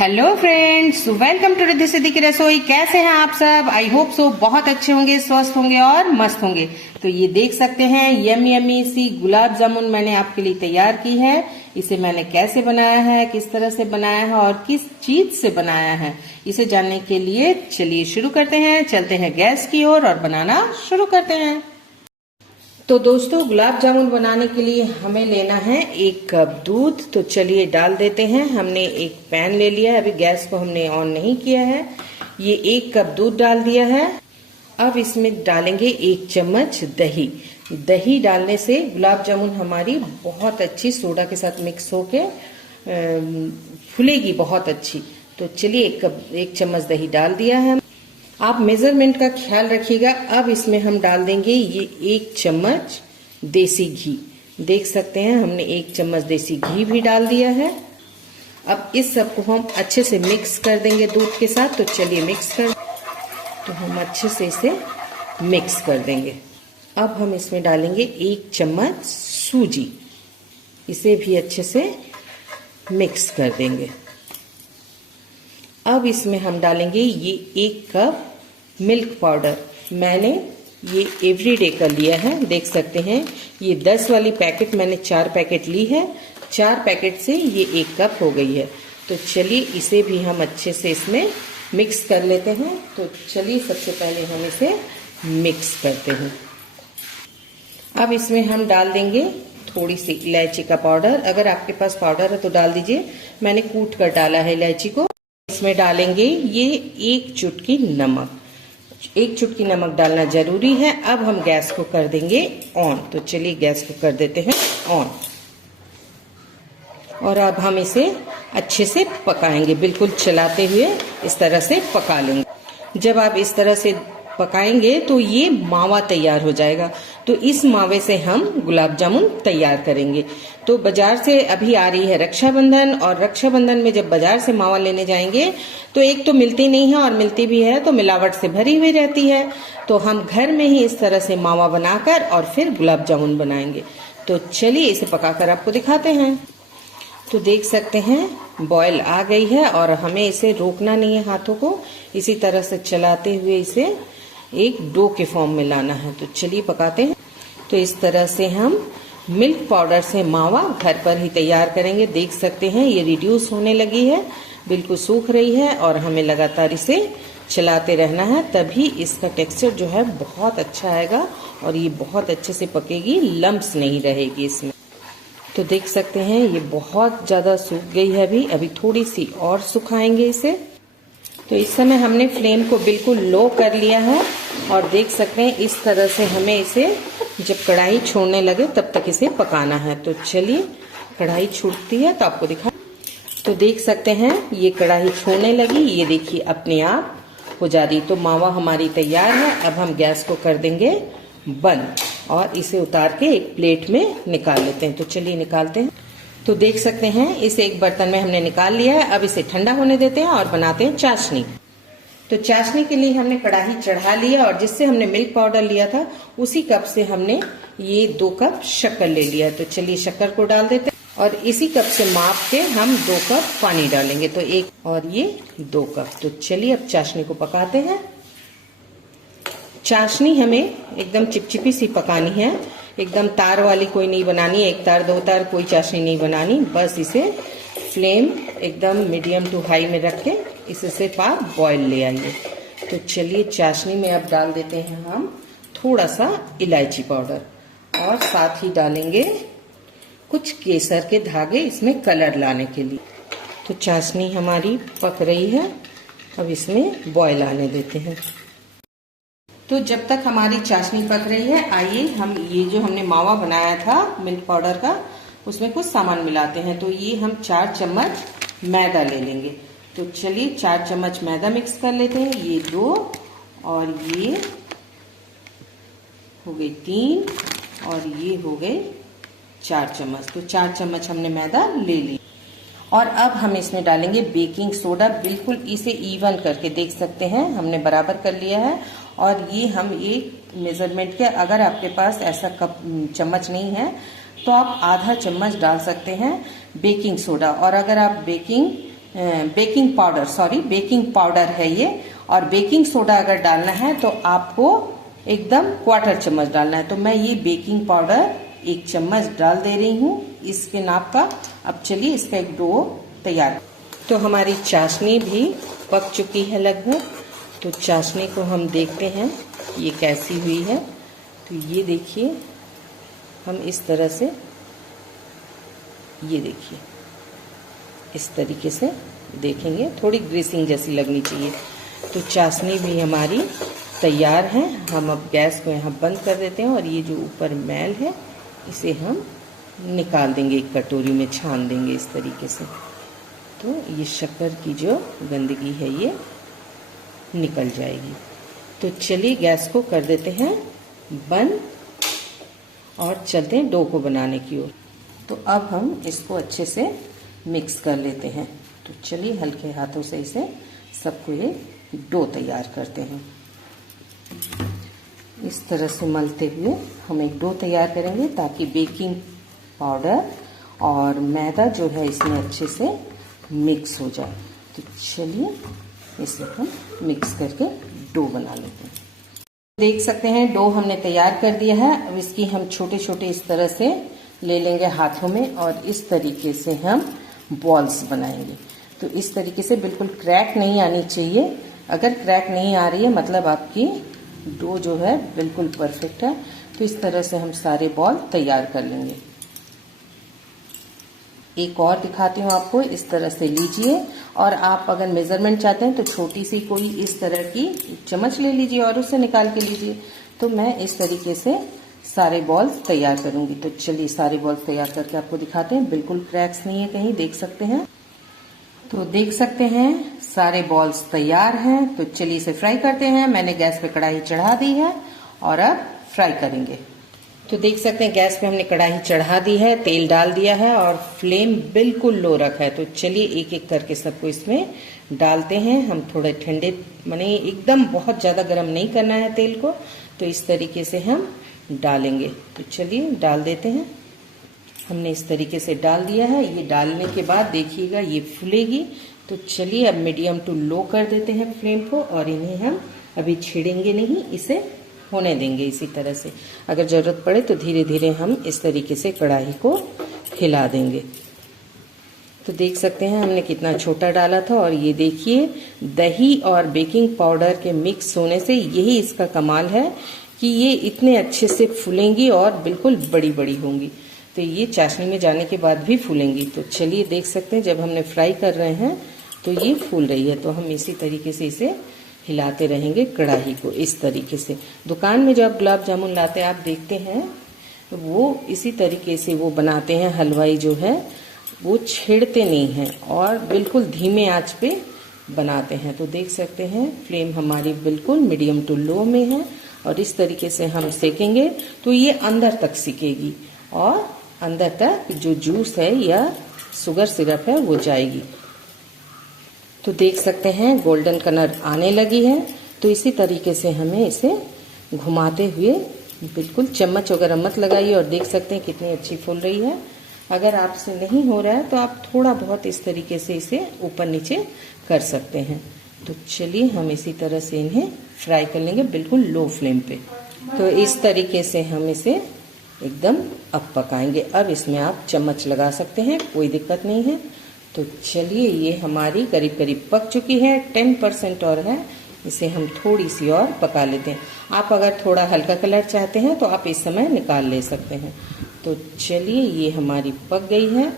Hello friends, welcome to Riddhi Siddhi की रसोई। कैसे हैं आप सब? आई होप सो बहुत अच्छे होंगे, स्वस्थ होंगे और मस्त होंगे। तो ये देख सकते हैं यमी यमी सी गुलाब जामुन मैंने आपके लिए तैयार की है। इसे मैंने कैसे बनाया है, किस तरह से बनाया है और किस चीज से बनाया है, इसे जानने के लिए चलिए शुरू करते हैं। चलते हैं गैस की ओर और बनाना शुरू करते हैं। तो दोस्तों, गुलाब जामुन बनाने के लिए हमें लेना है 1 कप दूध। तो चलिए डाल देते हैं। हमने एक पैन ले लिया है, अभी गैस को हमने ऑन नहीं किया है। ये 1 कप दूध डाल दिया है। अब इसमें डालेंगे 1 चम्मच दही। दही डालने से गुलाब जामुन हमारी बहुत अच्छी सोडा के साथ मिक्स होके फूलेगी बहुत अच्छी। तो चलिए 1 चम्मच दही डाल दिया है। आप मेजरमेंट का ख्याल रखिएगा। अब इसमें हम डाल देंगे ये 1 चम्मच देसी घी। देख सकते हैं हमने 1 चम्मच देसी घी भी डाल दिया है। अब इस सब को हम अच्छे से मिक्स कर देंगे दूध के साथ। तो चलिए तो हम अच्छे से इसे मिक्स कर देंगे। अब हम इसमें डालेंगे 1 चम्मच सूजी। इसे भी अच्छे से मिक्स कर देंगे। अब इसमें हम डालेंगे ये 1 कप मिल्क पाउडर। मैंने ये एवरीडे का लिया है। देख सकते हैं ये 10 वाली पैकेट मैंने 4 पैकेट ली है। 4 पैकेट से ये 1 कप हो गई है। तो चलिए इसे भी हम अच्छे से इसमें मिक्स कर लेते हैं। तो चलिए सबसे पहले हम इसे मिक्स करते हैं। अब इसमें हम डाल देंगे थोड़ी सी इलायची का पाउडर। अगर आपके पास पाउडर है तो डाल दीजिए, मैंने कूट कर डाला है इलायची को। इसमें डालेंगे ये 1 चुटकी नमक। 1 चुटकी नमक डालना जरूरी है। अब हम गैस को कर देंगे ऑन। तो चलिए गैस को कर देते हैं ऑन। और अब हम इसे अच्छे से पकाएंगे, बिल्कुल चलाते हुए इस तरह से पका लेंगे। जब आप इस तरह से पकाएंगे तो ये मावा तैयार हो जाएगा। तो इस मावे से हम गुलाब जामुन तैयार करेंगे। तो बाजार से अभी आ रही है रक्षाबंधन, और रक्षाबंधन में जब बाजार से मावा लेने जाएंगे तो एक तो मिलती नहीं है, और मिलती भी है तो मिलावट से भरी हुई रहती है। तो हम घर में ही इस तरह से मावा बनाकर और फिर गुलाब जामुन बनाएंगे। तो चलिए इसे पकाकर आपको दिखाते हैं। तो देख सकते हैं बॉयल आ गई है, और हमें इसे रोकना नहीं है हाथों को। इसी तरह से चलाते हुए इसे एक डो के फॉर्म में लाना है। तो चलिए पकाते हैं। तो इस तरह से हम मिल्क पाउडर से मावा घर पर ही तैयार करेंगे। देख सकते हैं ये रिड्यूस होने लगी है, बिल्कुल सूख रही है, और हमें लगातार इसे चलाते रहना है। तभी इसका टेक्सचर जो है बहुत अच्छा आएगा और ये बहुत अच्छे से पकेगी, लम्प्स नहीं रहेगी इसमें। तो देख सकते हैं ये बहुत ज्यादा सूख गई है। अभी थोड़ी सी और सुखाएंगे इसे। तो इस समय हमने फ्लेम को बिल्कुल लो कर लिया है, और देख सकते हैं इस तरह से हमें इसे जब कढ़ाई छोड़ने लगे तब तक इसे पकाना है। तो चलिए कढ़ाई छूटती है तो आपको दिखा। तो देख सकते हैं ये कढ़ाई छोड़ने लगी, ये देखिए अपने आप हो जा रही। तो मावा हमारी तैयार है। अब हम गैस को कर देंगे बंद और इसे उतार के एक प्लेट में निकाल लेते हैं। तो चलिए निकालते हैं। तो देख सकते हैं इसे एक बर्तन में हमने निकाल लिया है। अब इसे ठंडा होने देते हैं और बनाते हैं चाशनी। तो चाशनी के लिए हमने कढ़ाई चढ़ा लिया, और जिससे हमने मिल्क पाउडर लिया था उसी कप से हमने ये 2 कप शक्कर ले लिया। तो चलिए शक्कर को डाल देते हैं, और इसी कप से माप के हम 2 कप पानी डालेंगे। तो 1 और ये 2 कप। तो चलिए अब चाशनी को पकाते हैं। चाशनी हमें एकदम चिपचिपी सी पकानी है, एकदम तार वाली कोई नहीं बनानी, 1 तार 2 तार कोई चाशनी नहीं बनानी। बस इसे फ्लेम एकदम मीडियम टू हाई में रख के इसे सिर्फ आप बॉयल ले आइए। तो चलिए चाशनी में अब डाल देते हैं हम थोड़ा सा इलायची पाउडर, और साथ ही डालेंगे कुछ केसर के धागे इसमें कलर लाने के लिए। तो चाशनी हमारी पक रही है, अब इसमें बॉयल आने देते हैं। तो जब तक हमारी चाशनी पक रही है, आइए हम ये जो हमने मावा बनाया था मिल्क पाउडर का, उसमें कुछ सामान मिलाते हैं। तो ये हम 4 चम्मच मैदा ले लेंगे। तो चलिए 4 चम्मच मैदा मिक्स कर लेते हैं। ये 2 और ये हो गए 3, और ये हो गए 4 चम्मच। तो 4 चम्मच हमने मैदा ले ली। और अब हम इसमें डालेंगे बेकिंग सोडा, बिल्कुल इसे इवन करके। देख सकते हैं हमने बराबर कर लिया है। और ये हम एक मेजरमेंट के, अगर आपके पास ऐसा कप चम्मच नहीं है तो आप आधा चम्मच डाल सकते हैं बेकिंग सोडा। और अगर आप बेकिंग बेकिंग पाउडर है ये। और बेकिंग सोडा अगर डालना है तो आपको एकदम 1/4 चम्मच डालना है। तो मैं ये बेकिंग पाउडर 1 चम्मच डाल दे रही हूँ इसके नाप का। अब चलिए इसका एक डो तैयार। तो हमारी चाशनी भी पक चुकी है लगभग। तो चाशनी को हम देखते हैं ये कैसी हुई है। तो ये देखिए, हम इस तरह से, ये देखिए इस तरीके से देखेंगे, थोड़ी ग्रीसिंग जैसी लगनी चाहिए। तो चाशनी भी हमारी तैयार है। हम अब गैस को यहाँ बंद कर देते हैं और ये जो ऊपर मैल है इसे हम निकाल देंगे, एक कटोरी में छान देंगे इस तरीके से। तो ये शक्कर की जो गंदगी है ये निकल जाएगी। तो चलिए गैस को कर देते हैं बंद और चलते हैं डो को बनाने की ओर। तो अब हम इसको अच्छे से मिक्स कर लेते हैं। तो चलिए हल्के हाथों से इसे सबको ये डो तैयार करते हैं। इस तरह से मलते हुए हम एक डो तैयार करेंगे ताकि बेकिंग पाउडर और मैदा जो है इसमें अच्छे से मिक्स हो जाए। तो चलिए इसे हम मिक्स करके डो बना लेते हैं। देख सकते हैं डो हमने तैयार कर दिया है। अब इसकी हम छोटे छोटे इस तरह से ले लेंगे हाथों में और इस तरीके से हम बॉल्स बनाएंगे। तो इस तरीके से बिल्कुल क्रैक नहीं आनी चाहिए। अगर क्रैक नहीं आ रही है मतलब आपकी डो जो है बिल्कुल परफेक्ट है। तो इस तरह से हम सारे बॉल तैयार कर लेंगे। एक और दिखाती हूँ आपको, इस तरह से लीजिए और आप अगर मेजरमेंट चाहते हैं तो छोटी सी कोई इस तरह की चम्मच ले लीजिए और उससे निकाल के लीजिए। तो मैं इस तरीके से सारे बॉल्स तैयार करूंगी। तो चलिए सारे बॉल्स तैयार करके आपको दिखाते हैं। बिल्कुल क्रैक्स नहीं है कहीं, देख सकते हैं। तो देख सकते हैं सारे बॉल्स तैयार हैं। तो चलिए इसे फ्राई करते हैं। मैंने गैस पे कढ़ाई चढ़ा दी है और अब फ्राई करेंगे। तो देख सकते हैं गैस पे हमने कढ़ाई चढ़ा दी है, तेल डाल दिया है और फ्लेम बिल्कुल लो रखा है। तो चलिए एक एक करके सबको इसमें डालते हैं। हम थोड़े ठंडे, माने एकदम बहुत ज्यादा गर्म नहीं करना है तेल को। तो इस तरीके से हम डालेंगे। तो चलिए डाल देते हैं। हमने इस तरीके से डाल दिया है। ये डालने के बाद देखिएगा ये फूलेगी। तो चलिए अब मीडियम टू लो कर देते हैं फ्लेम को और इन्हें हम अभी छेड़ेंगे नहीं, इसे होने देंगे इसी तरह से। अगर जरूरत पड़े तो धीरे धीरे हम इस तरीके से कढ़ाई को हिला देंगे। तो देख सकते हैं हमने कितना छोटा डाला था और ये देखिए दही और बेकिंग पाउडर के मिक्स होने से यही इसका कमाल है कि ये इतने अच्छे से फूलेंगी और बिल्कुल बड़ी बड़ी होंगी। तो ये चाशनी में जाने के बाद भी फूलेंगी। तो चलिए देख सकते हैं जब हमने फ्राई कर रहे हैं तो ये फूल रही है। तो हम इसी तरीके से इसे हिलाते रहेंगे कढ़ाई को इस तरीके से। दुकान में जब गुलाब जामुन लाते हैं आप देखते हैं वो इसी तरीके से वो बनाते हैं। हलवाई जो है वो छेड़ते नहीं हैं और बिल्कुल धीमे आंच पे बनाते हैं। तो देख सकते हैं फ्लेम हमारी बिल्कुल मीडियम टू लो में है और इस तरीके से हम सेकेंगे तो ये अंदर तक सिकेगी और अंदर तक जो जूस है या शुगर सिरप है वो जाएगी। तो देख सकते हैं गोल्डन कलर आने लगी है। तो इसी तरीके से हमें इसे घुमाते हुए बिल्कुल, चम्मच वगैरह मत लगाइए और देख सकते हैं कितनी अच्छी फूल रही है। अगर आपसे नहीं हो रहा है तो आप थोड़ा बहुत इस तरीके से इसे ऊपर नीचे कर सकते हैं। तो चलिए हम इसी तरह से इन्हें फ्राई कर लेंगे बिल्कुल लो फ्लेम पे। तो इस तरीके से हम इसे एकदम अब पकाएंगे। अब इसमें आप चम्मच लगा सकते हैं, कोई दिक्कत नहीं है। तो चलिए ये हमारी करीब करीब पक चुकी है, 10% और है। इसे हम थोड़ी सी और पका लेते हैं। आप अगर थोड़ा हल्का कलर चाहते हैं तो आप इस समय निकाल ले सकते हैं। तो चलिए ये हमारी पक गई है।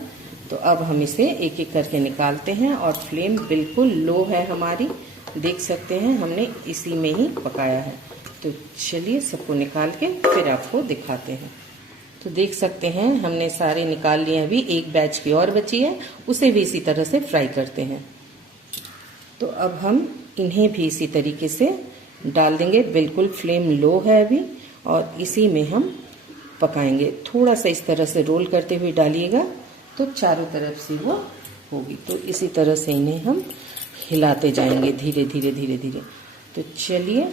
तो अब हम इसे एक एक करके निकालते हैं और फ्लेम बिल्कुल लो है हमारी, देख सकते हैं हमने इसी में ही पकाया है। तो चलिए सबको निकाल के फिर आपको दिखाते हैं। तो देख सकते हैं हमने सारे निकाल लिए। अभी एक बैच की और बची है, उसे भी इसी तरह से फ्राई करते हैं। तो अब हम इन्हें भी इसी तरीके से डाल देंगे। बिल्कुल फ्लेम लो है अभी और इसी में हम पकाएंगे। थोड़ा सा इस तरह से रोल करते हुए डालिएगा तो चारों तरफ से वो होगी। तो इसी तरह से इन्हें हम हिलाते जाएंगे धीरे धीरे धीरे धीरे। तो चलिए,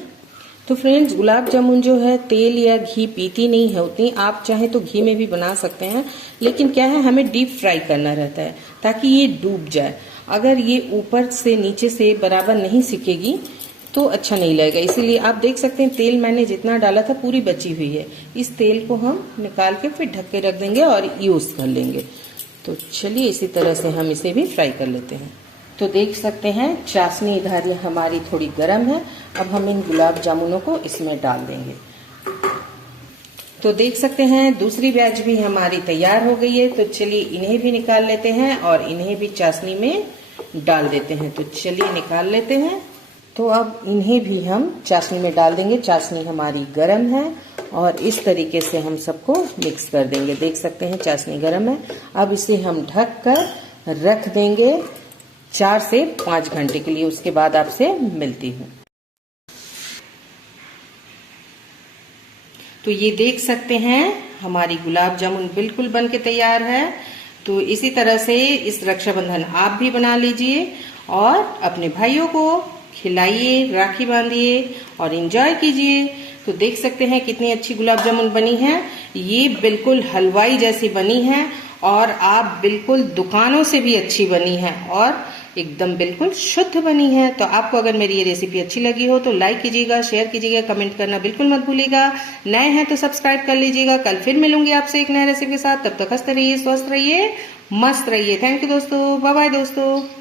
तो फ्रेंड्स गुलाब जामुन जो है तेल या घी पीती नहीं है उतनी। आप चाहे तो घी में भी बना सकते हैं, लेकिन क्या है हमें डीप फ्राई करना रहता है ताकि ये डूब जाए। अगर ये ऊपर से नीचे से बराबर नहीं सिकेगी तो अच्छा नहीं लगेगा। इसीलिए आप देख सकते हैं तेल मैंने जितना डाला था पूरी बची हुई है। इस तेल को हम निकाल के फिर ढक के रख देंगे और यूज कर लेंगे। तो चलिए इसी तरह से हम इसे भी फ्राई कर लेते हैं। तो देख सकते हैं चाशनी इधर ये हमारी थोड़ी गर्म है। अब हम इन गुलाब जामुनों को इसमें डाल देंगे। तो देख सकते हैं दूसरी बैच भी हमारी तैयार हो गई है। तो चलिए इन्हें भी निकाल लेते हैं और इन्हें भी चाशनी में डाल देते हैं। तो चलिए निकाल लेते हैं। तो अब इन्हें भी हम चाशनी में डाल देंगे। चाशनी हमारी गर्म है और इस तरीके से हम सबको मिक्स कर देंगे। देख सकते हैं चाशनी गर्म है। अब इसे हम ढक कर रख देंगे 4 से 5 घंटे के लिए। उसके बाद आपसे मिलती हूँ। तो ये देख सकते हैं हमारी गुलाब जामुन बिल्कुल बन के तैयार है। तो इसी तरह से इस रक्षाबंधन आप भी बना लीजिए और अपने भाइयों को खिलाइए, राखी बांधिए और एंजॉय कीजिए। तो देख सकते हैं कितनी अच्छी गुलाब जामुन बनी है। ये बिल्कुल हलवाई जैसी बनी है और आप बिल्कुल दुकानों से भी अच्छी बनी है और एकदम बिल्कुल शुद्ध बनी है। तो आपको अगर मेरी ये रेसिपी अच्छी लगी हो तो लाइक कीजिएगा, शेयर कीजिएगा, कमेंट करना बिल्कुल मत भूलिएगा। नए हैं तो सब्सक्राइब कर लीजिएगा। कल फिर मिलूंगी आपसे एक नए रेसिपी के साथ। तब तक हंसते रहिए, स्वस्थ रहिए, मस्त रहिए। थैंक यू दोस्तों, बाय बाय दोस्तों।